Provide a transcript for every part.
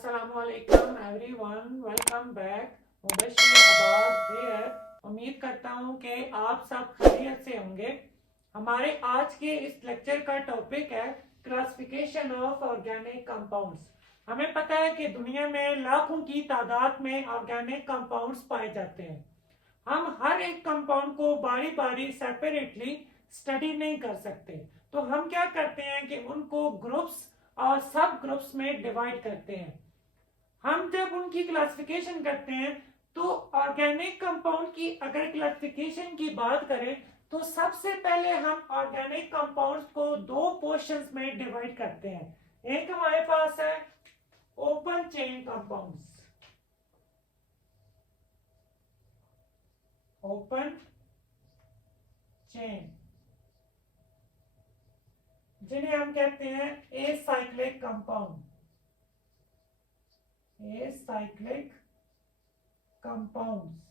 अस्सलामुअलैकुम everyone, welcome back. Mubashshir आबाद here. उम्मीद करता हूँ कि आप सब खैरियत से होंगे। हमारे आज के इस लेक्चर का टॉपिक है क्लासिफिकेशन ऑफ ऑर्गेनिक कंपाउंड्स। हमें पता है कि दुनिया में लाखों की तादाद में ऑर्गेनिक कंपाउंड्स पाए जाते हैं। हम हर एक कंपाउंड को बारी बारी सेपरेटली स्टडी नहीं कर सकते, तो हम क्या करते हैं कि उनको ग्रुप्स और सब ग्रुप्स में डिवाइड करते हैं। हम जब उनकी क्लासिफिकेशन करते हैं तो ऑर्गेनिक कंपाउंड की अगर क्लासिफिकेशन की बात करें तो सबसे पहले हम ऑर्गेनिक कंपाउंड्स को दो पोर्शंस में डिवाइड करते हैं। एक हमारे पास है open chain compounds, open chain, जिन्हें हम कहते हैं acyclic compound, acyclic compounds.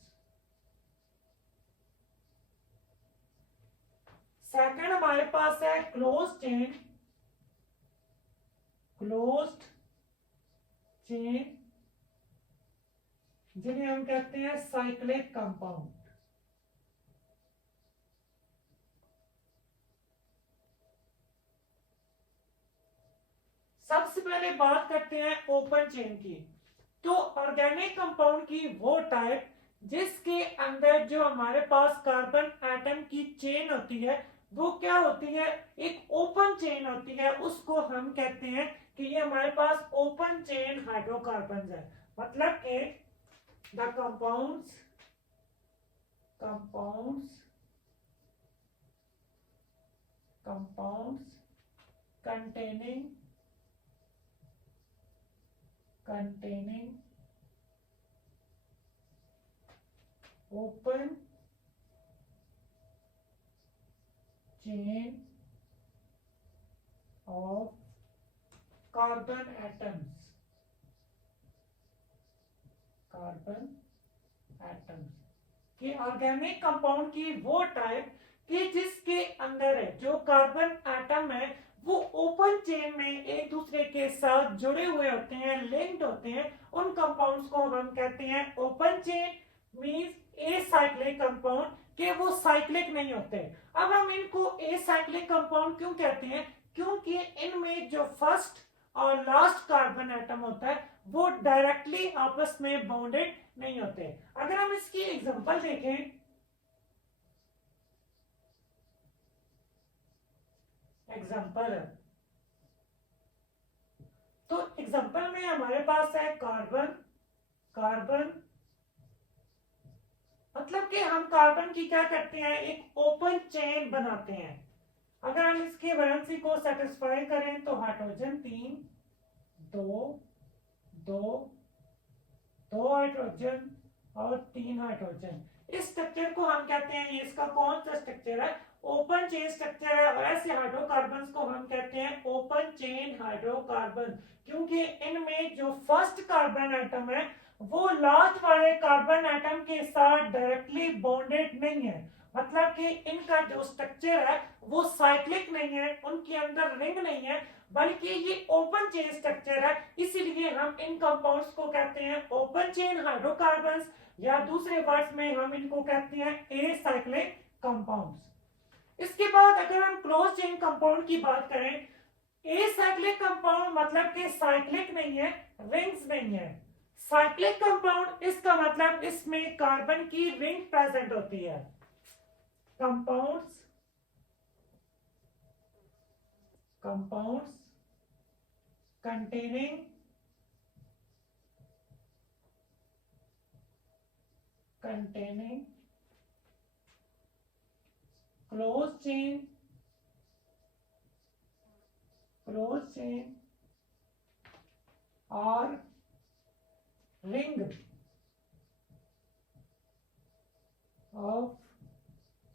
Second हमारे पास है क्लोज्ड चेन, क्लोज्ड चेन, जिन्हें हम कहते हैं साइक्लिक कंपाउंड। सबसे पहले बात करते हैं ओपन चेन की। तो ऑर्गेनिक कंपाउंड की वो टाइप जिसके अंदर जो हमारे पास कार्बन एटम की चेन होती है वो क्या होती है, एक ओपन चेन होती है। उसको हम कहते हैं कि ये हमारे पास ओपन चेन हाइड्रोकार्बन है। मतलब कि the compounds containing open chain of carbon atoms, कि ऑर्गेनिक कंपाउंड की वो टाइप कि जिसके अंदर है जो कार्बन एटम है वो ओपन चेन में एक दूसरे के साथ जुड़े हुए होते हैं, लिंक्ड होते हैं। उन कंपाउंड्स को हम कहते हैं open chain, means acyclic compound, कि वो साइक्लिक नहीं होते। अब हम इनको एसाइक्लिक कंपाउंड क्यों कहते हैं, क्योंकि इनमें जो फर्स्ट और लास्ट कार्बन एटम होता है वो डायरेक्टली आपस में बॉन्डेड नहीं होते। अगर हम इसकी एग्जांपल देखें, तो एग्जांपल में हमारे पास है कार्बन, मतलब कि हम कार्बन की क्या करते हैं, एक ओपन चेन बनाते हैं। अगर हम इसके वैलेंसी को सेटिस्फाई करें तो हाइड्रोजन 3, 2 हाइड्रोजन और 3 हाइड्रोजन। इस स्ट्रक्चर को हम कहते हैं, ये इसका कौन सा स्ट्रक्चर है, ओपन चेन स्ट्रक्चर है। और ऐसे हाइड्रोकार्बन्स को हम कहते हैं ओपन चेन हाइड्रोकार्बन, क्योंकि इनमें जो फर्स्ट कार्बन एटम है वो लास्ट वाले कार्बन एटम के साथ डायरेक्टली बॉन्डेड नहीं है। मतलब कि इनका जो स्ट्रक्चर है वो साइक्लिक नहीं है, उनके अंदर रिंग नहीं है, बल्कि ये ओपन चेन स्ट्रक्चर है। इसीलिए हम इन कंपाउंड्स को कहते हैं ओपन चेन हाइड्रोकार्बन्स, या दूसरे वर्ड्स में हम इनको कहते हैं एसाइक्लिक कंपाउंड्स। इसके बाद अगर हम क्लोज चेन कंपाउंड की बात करें, एसाइक्लिक कंपाउंड मतलब कि साइक्लिक नहीं है, रिंग्स नहीं है। साइक्लिक कंपाउंड इसका मतलब इसमें कार्बन की रिंग प्रेजेंट होती है। कंपाउंड्स containing closed chain और रिंग ऑफ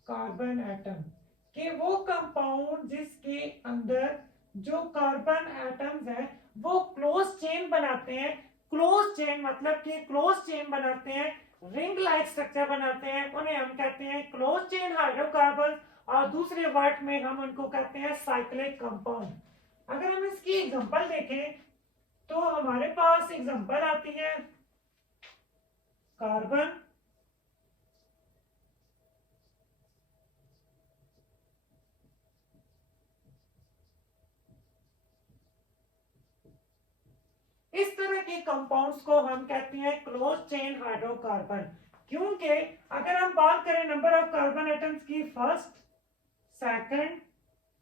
कार्बन एटम, कि वो कंपाउंड जिसके अंदर जो कार्बन एटम्स हैं वो क्लोज चेन बनाते हैं। क्लोज चेन मतलब कि क्लोज चेन बनाते हैं, रिंग लाइक स्ट्रक्चर बनाते हैं, उन्हें हम कहते हैं क्लोज चेन हाइड्रोकार्बन, और दूसरे वर्ड में हम उनको कहते हैं साइक्लिक कंपाउंड। अगर हम इसकी एग्जांपल देखें तो हमारे पास पास एग्जांपल आती है कार्बन, इस तरह के कंपाउंड्स को हम कहते हैं क्लोज चेन हाइड्रोकार्बन। क्योंकि अगर हम बात करें नंबर ऑफ कार्बन एटम्स की, फर्स्ट, सेकंड,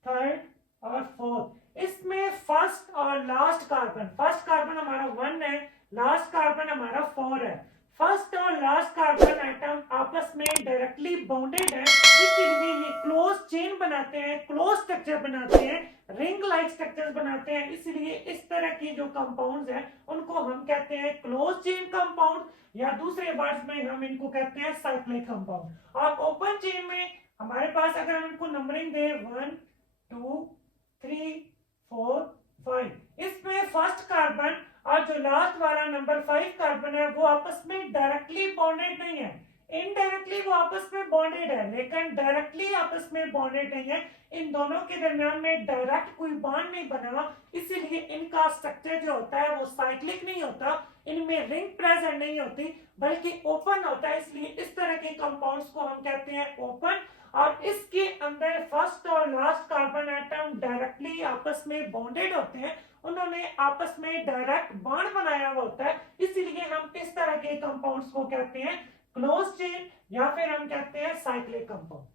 थर्ड और फोर्थ, इसमें फर्स्ट और लास्ट कार्बन, फर्स्ट कार्बन हमारा 1 है, लास्ट कार्बन हमारा 4 है। फर्स्ट और लास्ट कार्बन एटम आपस में डायरेक्टली बॉन्डेड है, इसलिए ये क्लोज चेन बनाते हैं, क्लोज स्ट्रक्चर बनाते हैं, रिंग लाइक स्ट्रक्चर्स बनाते हैं। इसलिए इस तरह की जो कंपाउंड्स हैं उनको हम कहते हैं क्लोज चेन कंपाउंड, या दूसरे वर्ड्स में हम इनको कहते हैं साइक्लिक कंपाउंड। और ओपन चेन में हमारे पास अगर हम इनको नंबरिंग दें 1 2 3 4 5, इसमें फर्स्ट कार्बन और जो लास्ट वाला नंबर 5 कार्बन है वो आपस में डायरेक्टली बॉन्डेड नहीं है, इनडायरेक्टली वो आपस में बॉन्डेड है, लेकिन डायरेक्टली आपस में बॉन्डेड नहीं है। इन दोनों के दरमियान में डायरेक्ट कोई बॉन्ड नहीं बना, इसीलिए इनका स्ट्रक्चर जो होता है वो साइक्लिक नहीं होता, इनमें रिंग प्रेजेंट नहीं होती, बल्कि ओपन होता है। इसलिए इस तरह के कंपाउंड्स को हम कहते हैं ओपन। और इसके अंदर फर्स्ट और लास्ट कार्बन एटम डायरेक्टली आपस में बॉन्डेड होते हैं, उन्होंने आपस में डायरेक्ट बॉन्ड बनाया हुआ होता है, इसीलिए हम इस तरह के कंपाउंड्स को कहते हैं क्लोज चेन, या फिर हम कहते हैं साइक्लिक कंपाउंड।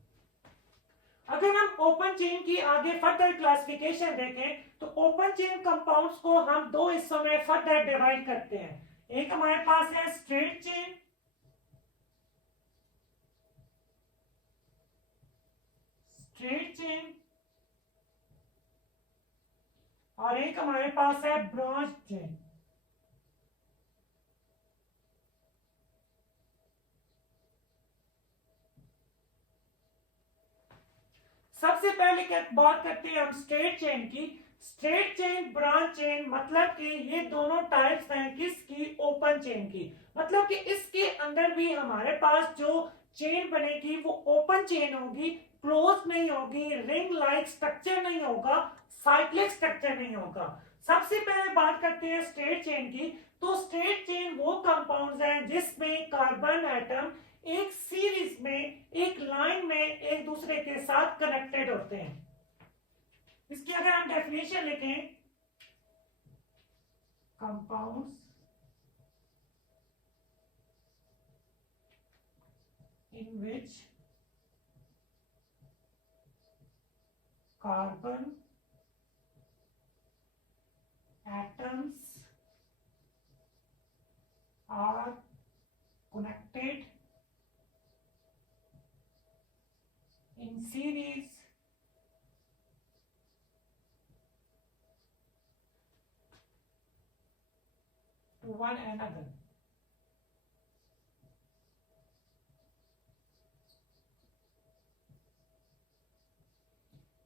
अगर हम ओपन चेन की आगे फर्दर क्लासिफिकेशन देखें तो ओपन चेन कंपाउंड्स को हम दो हिस्सों में फर्दर डिवाइड करते हैं। एक हमारे पास है स्ट्रेट चेन, स्ट्रेट चेन, और एक हमारे पास है ब्रांच चेन। सबसे पहले क्या बात करते हैं हम स्ट्रेट चेन की। स्ट्रेट चेन, ब्रांच चेन, मतलब कि ये दोनों टाइप्स हैं किसकी, ओपन चेन की। मतलब कि इसके अंदर भी हमारे पास जो चेन बनेगी वो ओपन चेन होगी, क्लोज नहीं होगी, रिंग लाइक स्ट्रक्चर नहीं होगा, साइक्लिक स्ट्रक्चर नहीं होगा। सबसे पहले बात करते हैं स्ट्रेट चेन की। तो स्ट्रेट चेन वो कंपाउंड्स हैं जिसमें कार्बन एटम एक सीरीज में, एक लाइन में एक दूसरे के साथ कनेक्टेड होते हैं। इसकी अगर हम डेफिनेशन लिखें, compounds in which carbon atoms are connected in series to one another.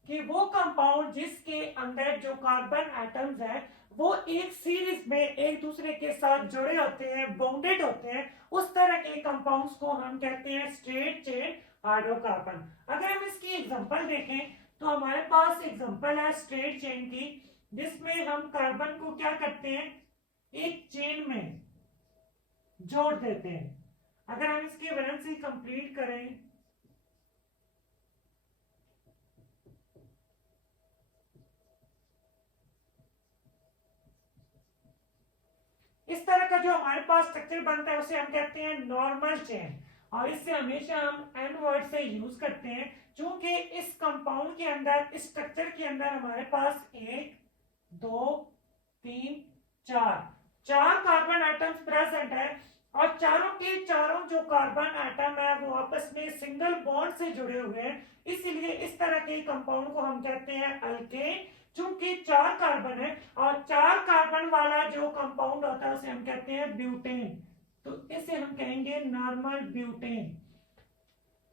कि वो कंपाउंड जिसके अंदर जो कार्बन एटम्स हैं वो एक सीरीज में एक दूसरे के साथ जुड़े होते हैं, बॉन्डेड होते हैं, उस तरह के कंपाउंड्स को हम कहते हैं स्ट्रेट चेन हाइड्रोकार्बन। अगर हम इसकी एग्जांपल देखें तो हमारे पास एग्जांपल है स्ट्रेट चेन की, जिसमें हम कार्बन को क्या करते हैं, एक चेन में जोड़ देते हैं। अगर हम इसकी वैलेंसी कंप्लीट करें, इस तरह का जो हमारे पास स्ट्रक्चर बनता है उसे हम कहते हैं नॉर्मल चेन, और इससे हमेशा हम एन वर्ड से यूज करते हैं, क्योंकि इस कंपाउंड के अंदर, इस स्ट्रक्चर के अंदर हमारे पास 1 2 3 4 कार्बन एटम्स प्रेजेंट है, और चारों के चारों जो कार्बन एटम है वो आपस में सिंगल बॉन्ड से जुड़े हुए हैं, इसलिए इस तरह के कंपाउंड को हम कहते हैं अल्केन। चूंकि 4 कार्बन है और 4 कार्बन वाला जो कंपाउंड होता है उसे हम कहते हैं ब्यूटेन, तो इसे हम कहेंगे नॉर्मल ब्यूटेन।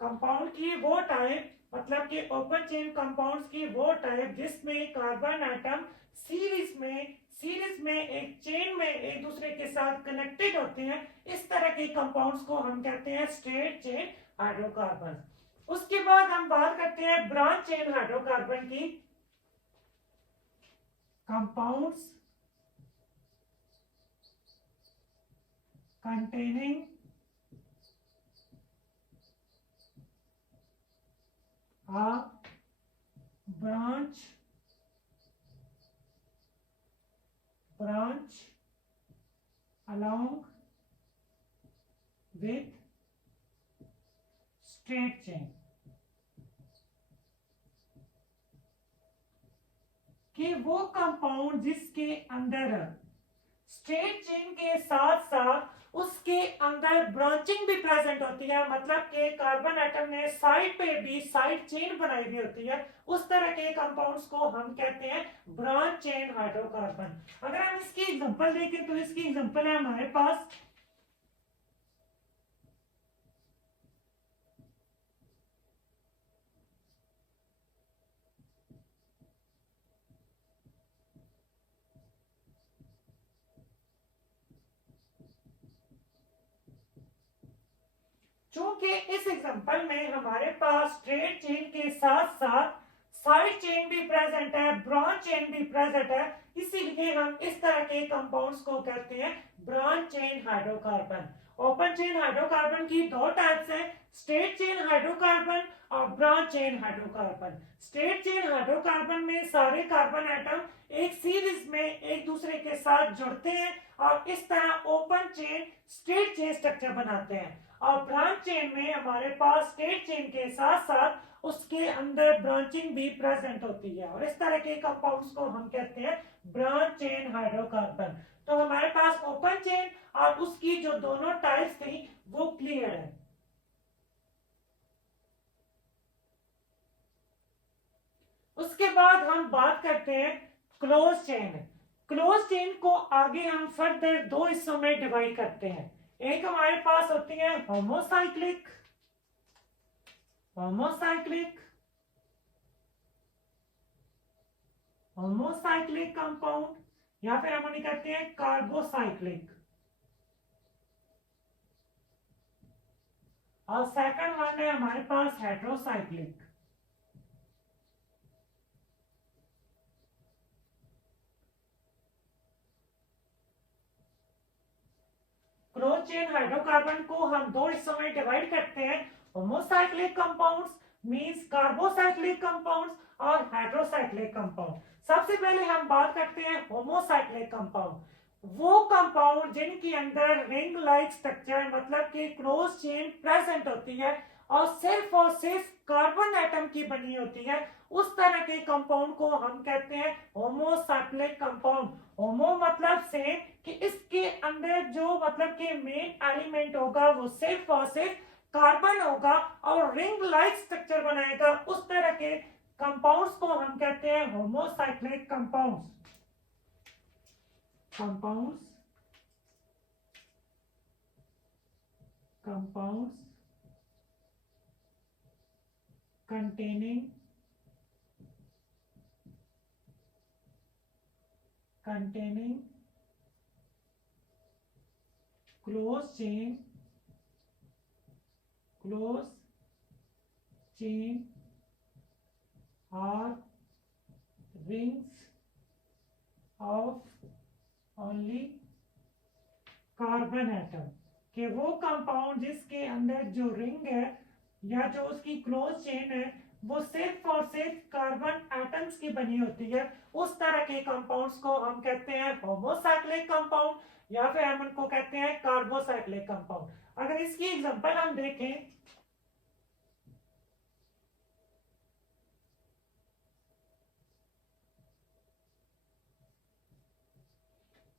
कंपाउंड की वो टाइप, मतलब कि ओपन चेन कंपाउंड्स की वो टाइप जिसमें कार्बन एटम सीरीज में एक चेन में एक दूसरे के साथ कनेक्टेड होते हैं, इस तरह के कंपाउंड्स को हम कहते हैं स्ट्रेट चेन हाइड्रोकार्बन। उसके बाद हम बात करते हैं ब्रांच चेन हाइड्रोकार्बन की। Compounds containing a branch along with straight chain, कि वो कंपाउंड जिसके अंदर स्ट्रेट चेन के साथ साथ उसके अंदर ब्रांचिंग भी प्रेजेंट होती है, मतलब कि कार्बन एटम ने साइड पे भी साइड चेन बनाई हुई होती है, उस तरह के कंपाउंड्स को हम कहते हैं ब्रांच चेन हाइड्रोकार्बन। अगर हम इसकी एग्जांपल देखें तो इसकी एग्जांपल है हमारे पास चूंकि इस एग्जांपल में हमारे पास स्ट्रेट चेन के साथ साथ साइड चेन भी प्रेजेंट है, ब्रांच चेन भी प्रेजेंट है, इसीलिए हम इस तरह के कंपाउंड्स को कहते हैं branch chain hydrocarbon. Open chain hydrocarbon की दो टाइप्स हैं, स्ट्रेट चेन हाइड्रोकार्बन और branch chain hydrocarbon. Straight chain hydrocarbon में सारे कार्बन एटम एक सीरीज में एक दूसरे के साथ जुड़ते हैं और इस तरह open chain straight chain structure बनाते हैं। और ब्रांच चेन में हमारे पास स्ट्रेट चेन के साथ साथ उसके अंदर ब्रांचिंग भी प्रेजेंट होती है और इस तरह के कंपाउंड्स को हम कहते हैं ब्रांच चेन हाइड्रोकार्बन। तो हमारे पास ओपन चेन और उसकी जो दोनों टाइप्स थी वो क्लियर है। उसके बाद हम बात करते हैं क्लोज चेन। क्लोज चेन को आगे हम फर्दर दो हिस्सों में डिवाइड करते हैं। एक हमारे पास होती है होमोसाइक्लिक कंपाउंड या फिर हम उन्हें कहते हैं कार्बोसाइक्लिक, और सेकंड वन है हमारे पास हेट्रोसाइक्लिक। क्लोज चेन हाइड्रोकार्बन को हम दो हिस्सों में डिवाइड करते हैं, homocyclic compounds means carbocyclic compounds और हेट्रोसाइक्लिक कंपाउंड। सबसे पहले हम बात करते हैं होमोसाइक्लिक कंपाउंड, वो कंपाउंड जिनके अंदर रिंग लाइक स्ट्रक्चर मतलब कि क्लोज चेन प्रेजेंट होती है और सिर्फ कार्बन एटम की बनी होती है, उस तरह के कंपाउंड को हम कहते हैं होमोसाइक्लिक कंपाउंड। होमो मतलब सेम, कि इसके अंदर जो मतलब कि मेन एलिमेंट होगा वो सिर्फ और सिर्फ कार्बन होगा और रिंग लाइक स्ट्रक्चर बनाएगा, उस तरह के कंपाउंड्स को हम कहते हैं homocyclic compounds containing close chain or rings of only carbon atom, कि वो कंपाउंड जिसके अंदर जो रिंग है या जो उसकी क्लोज चेन है वो सिर्फ और सिर्फ कार्बन एटम्स की बनी होती है, उस तरह के कंपाउंड्स को हम कहते हैं होमोसाइक्लिक कंपाउंड या फिर हम उनको कहते हैं कार्बोसाइक्लिक कंपाउंड। अगर इसकी एग्जांपल हम देखें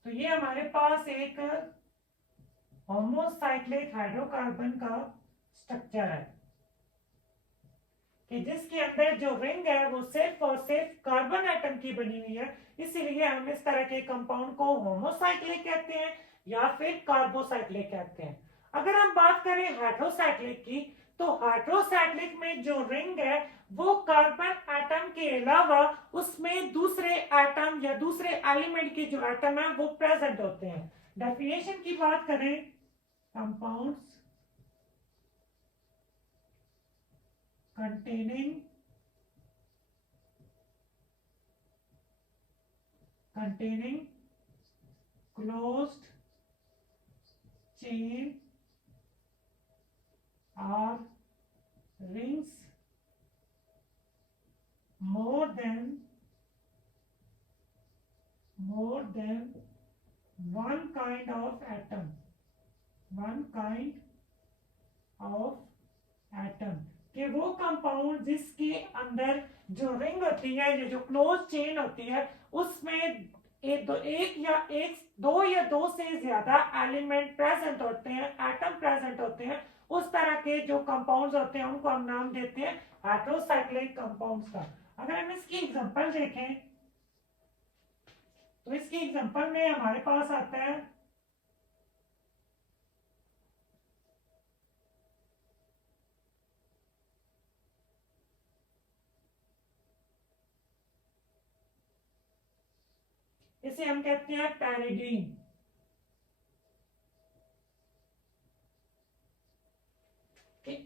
तो ये हमारे पास एक होमोसाइक्लिक हाइड्रोकार्बन का स्ट्रक्चर है कि जिसके अंदर जो रिंग है वो सिर्फ और सिर्फ कार्बन एटम की बनी हुई है, इसीलिए हम इस तरह के कंपाउंड को होमोसाइक्लिक कहते हैं या फिर कार्बोसाइक्लिक कहते हैं। अगर हम बात करें हाइड्रोसाइक्लिक की, तो हाइड्रोसाइक्लिक में जो रिंग है वो कार्बन एटम के अलावा उसमें दूसरे एटम या दूसरे एलिमेंट के जो एटम है वो प्रेजेंट होते हैं। डेफिनेशन की बात करें, compounds containing closed chain are rings more than one kind of atom, one kind of atom कि वो कंपाउंड जिसके अंदर जो रिंग होती है, ये जो क्लोज चेन होती है, उसमें दो या दो से ज्यादा एलिमेंट प्रेजेंट होते हैं, एटम प्रेजेंट होते हैं, उस तरह के जो कंपाउंड्स होते हैं उनको हम नाम देते हैं हेटेरोसाइक्लिक कंपाउंड्स का। अगर हम इसकी एग्जांपल देखें तो इसकी एग्जांपल में हमारे पास आता है इसे हम कहते हैं पैरिडीन।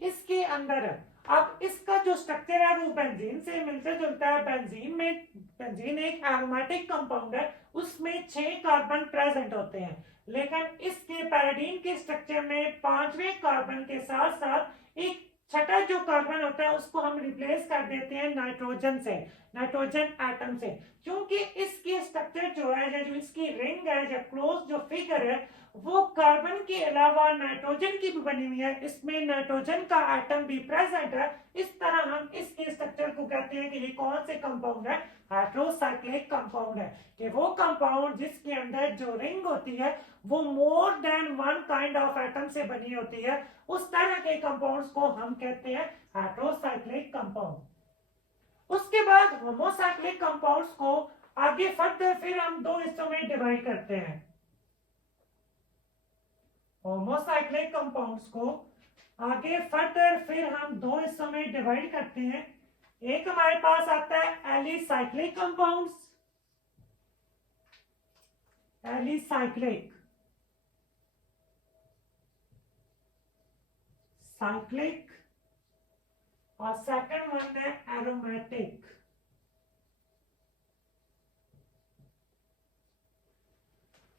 इसके अंदर अब इसका जो स्ट्रक्चर है वो बेंजीन से मिलता जुलता है। बेंजीन एक एरोमेटिक कंपाउंड है, उसमें 6 कार्बन प्रेजेंट होते हैं, लेकिन इसके पैरिडीन के स्ट्रक्चर में 5वें कार्बन के साथ साथ एक छठा जो कार्बन होता है उसको हम रिप्लेस कर देते हैं नाइट्रोजन से, नाइट्रोजन एटम से, क्योंकि इसकी स्ट्रक्चर जो है या जो इसकी रिंग है या क्लोज जो फिगर है वो कार्बन के अलावा नाइट्रोजन की भी बनी हुई है, इसमें नाइट्रोजन का एटम भी प्रेजेंट है। इस तरह हम इसके स्ट्रक्चर को कहते हैं कि ये कौन से कंपाउंड है, हेटेरोसाइक्लिक कंपाउंड है, कि वो कंपाउंड जिसके अंदर जो रिंग होती है वो more than one kind of atom से बनी होती है, उस तरह के कंपाउंड्स को हम कहते हैं हेटेरोसाइक्लिक कंपाउंड। उसके बाद होमोसाइक्लिक कंपाउंड्स को आगे फर्दर फिर हम 2 हिस्सों में डिवाइड करते हैं। होमोसाइक्लिक कंपाउंड्स को आगे फर्दर फिर हम 2 हिस्सों में डिवाइड करते हैं। एक हमारे पास आता है एलिसाइक्लिक कंपाउंड्स, एलिसाइक्लिक, साइक्लिक, और सेकंड वन है एरोमेटिक।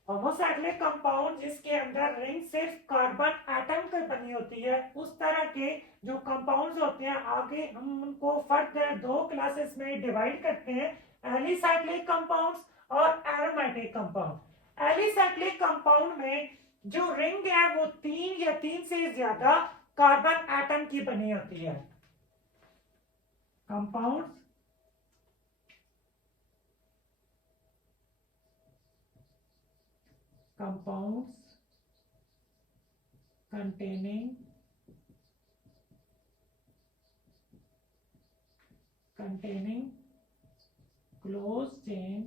होमोसाइक्लिक कंपाउंड जिसके अंदर रिंग सिर्फ कार्बन एटम की बनी होती है, उस तरह के जो कंपाउंड्स होते हैं आगे हम उनको फर्दर 2 क्लासेस में डिवाइड करते हैं, एलिसाइक्लिक कंपाउंड्स और एरोमेटिक कंपाउंड। एलिसाइक्लिक कंपाउंड में जो रिंग है वो 3 या 3 से ज्यादा कार्बन एटम की बनी होती है। Compounds containing close chain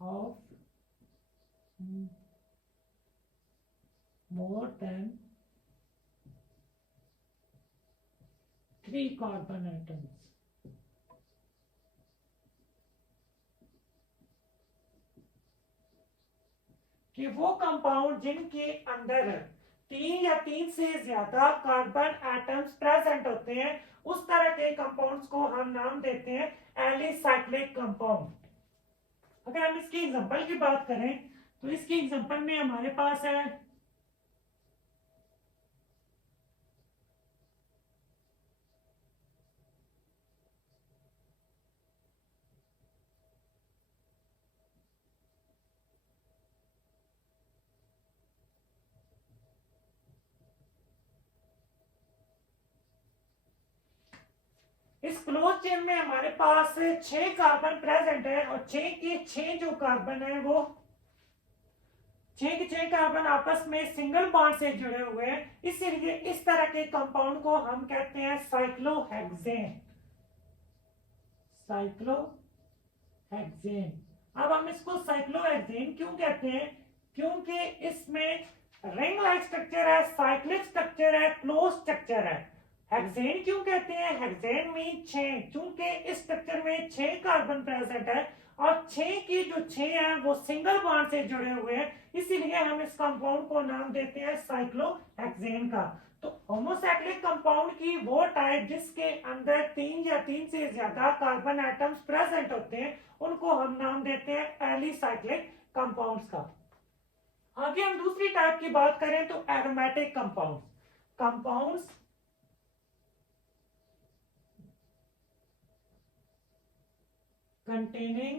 of more than 3 carbon atoms। कि वो कंपाउंड जिनके अंदर 3 या 3 से ज्यादा कार्बन एटम्स प्रेजेंट होते हैं, उस तरह के कंपाउंड्स को हम नाम देते हैं एलिसाइक्लिक कंपाउंड। अगर हम इसकी एग्जांपल की बात करें तो इसकी एग्जांपल में हमारे पास है इस क्लोज चेन में हमारे पास 6 कार्बन प्रेजेंट है और 6 के 6 जो कार्बन है वो 6 के 6 कार्बन आपस में सिंगल बॉन्ड से जुड़े हुए हैं, इसलिए इस तरह के कंपाउंड को हम कहते हैं साइक्लोहेक्सेन। साइक्लोहेक्सेन। अब हम इसको साइक्लोहेक्सेन क्यों कहते हैं, क्योंकि इसमें रिंग लाइक स्ट्रक्चर है, साइक्लिक स्ट्रक्चर है, क्लोज स्ट्रक्चर है। हेक्सेन क्यों कहते हैं, हेक्सेन मीन 6, क्योंकि इस स्ट्रक्चर में 6 कार्बन प्रेजेंट है और 6 की जो 6 है वो सिंगल बॉन्ड से जुड़े हुए हैं, इसीलिए हम इस कंपाउंड को नाम देते हैं साइक्लोहेक्सेन का। तो होमोसाइक्लिक कंपाउंड की वो टाइप जिसके अंदर 3 या 3 से ज्यादा कार्बन एटम्स प्रेजेंट होते हैं उनको हम नाम देते हैं एलिसाइक्लिक कंपाउंड्स का। आगे हम दूसरी टाइप की बात करें तो aromatic compounds. Compounds containing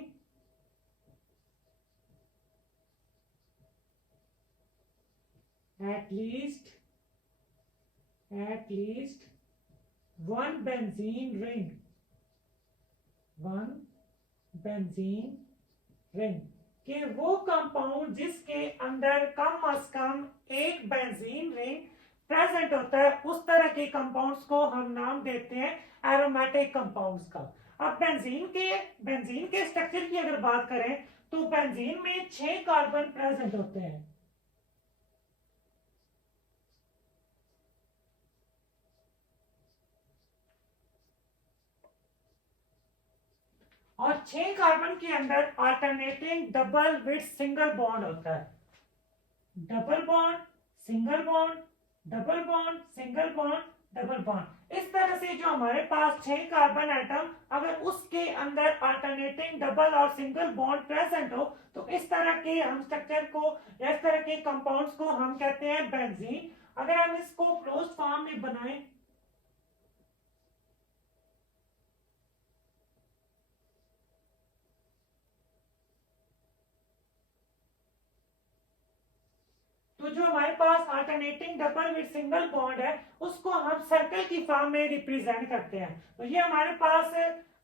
at least one benzene ring, कि वो कंपाउंड जिसके अंदर कम से कम एक बेंजीन रिंग प्रेजेंट होता है, उस तरह के कंपाउंड्स को हम नाम देते हैं एरोमेटिक कंपाउंड्स का। अब बेंजीन के स्ट्रक्चर की अगर बात करें तो बेंजीन में 6 कार्बन प्रेजेंट होते हैं। और 6 कार्बन के अंदर alternating double with single bond होता है। Double bond, single bond, double bond, single bond, double bond. इस तरह से जो हमारे पास 6 कार्बन एटम, अगर उसके अंदर अल्टरनेटिंग डबल और सिंगल बॉन्ड प्रेजेंट हो तो इस तरह के हम स्ट्रक्चर को या इस तरह के कंपाउंड्स को हम कहते हैं बेंजीन। अगर हम इसको क्लोज्ड फॉर्म में बनाएं तो जो हमारे पास alternating double with single bond है उसको हम सर्कल की फॉर्म में रिप्रेजेंट करते हैं। तो ये हमारे पास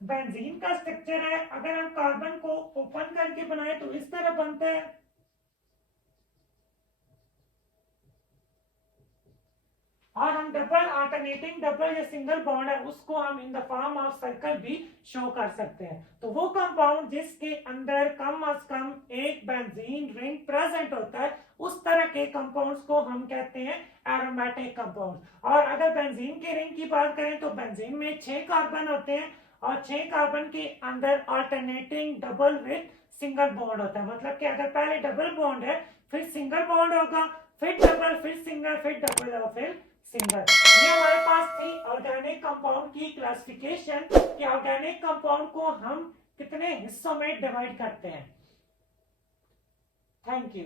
बेंजीन का स्ट्रक्चर है। अगर हम कार्बन को ओपन करके बनाए तो इस तरह बनता है, और हम डबल अल्टरनेटिंग डबल या सिंगल बॉन्ड है उसको हम in the form of circle भी शो कर सकते हैं। तो वो कंपाउंड जिसके अंदर कम से कम एक बेंजीन रिंग प्रेजेंट होता है, उस तरह के कंपाउंड्स को हम कहते हैं एरोमेटिक कंपाउंड। और अगर बेंजीन के रिंग की बात करें तो बेंजीन में 6 कार्बन होते हैं और 6 कार्बन के अंदर alternating double with single bond होता है। मतलब कि अगर पहले डबल बॉन्ड है, फिर सिंगल बॉन्ड होगा, फिर डबल, फिर सिंगल, फिर डबल और फिर सिंगल। ये हमारे पास थी ऑर्गेनिक कंपाउंड की क्लासिफिकेशन कि ऑर्गेनिक कंपाउंड को हम कितने हिस्सों में डिवाइड करते हैं। Thank you.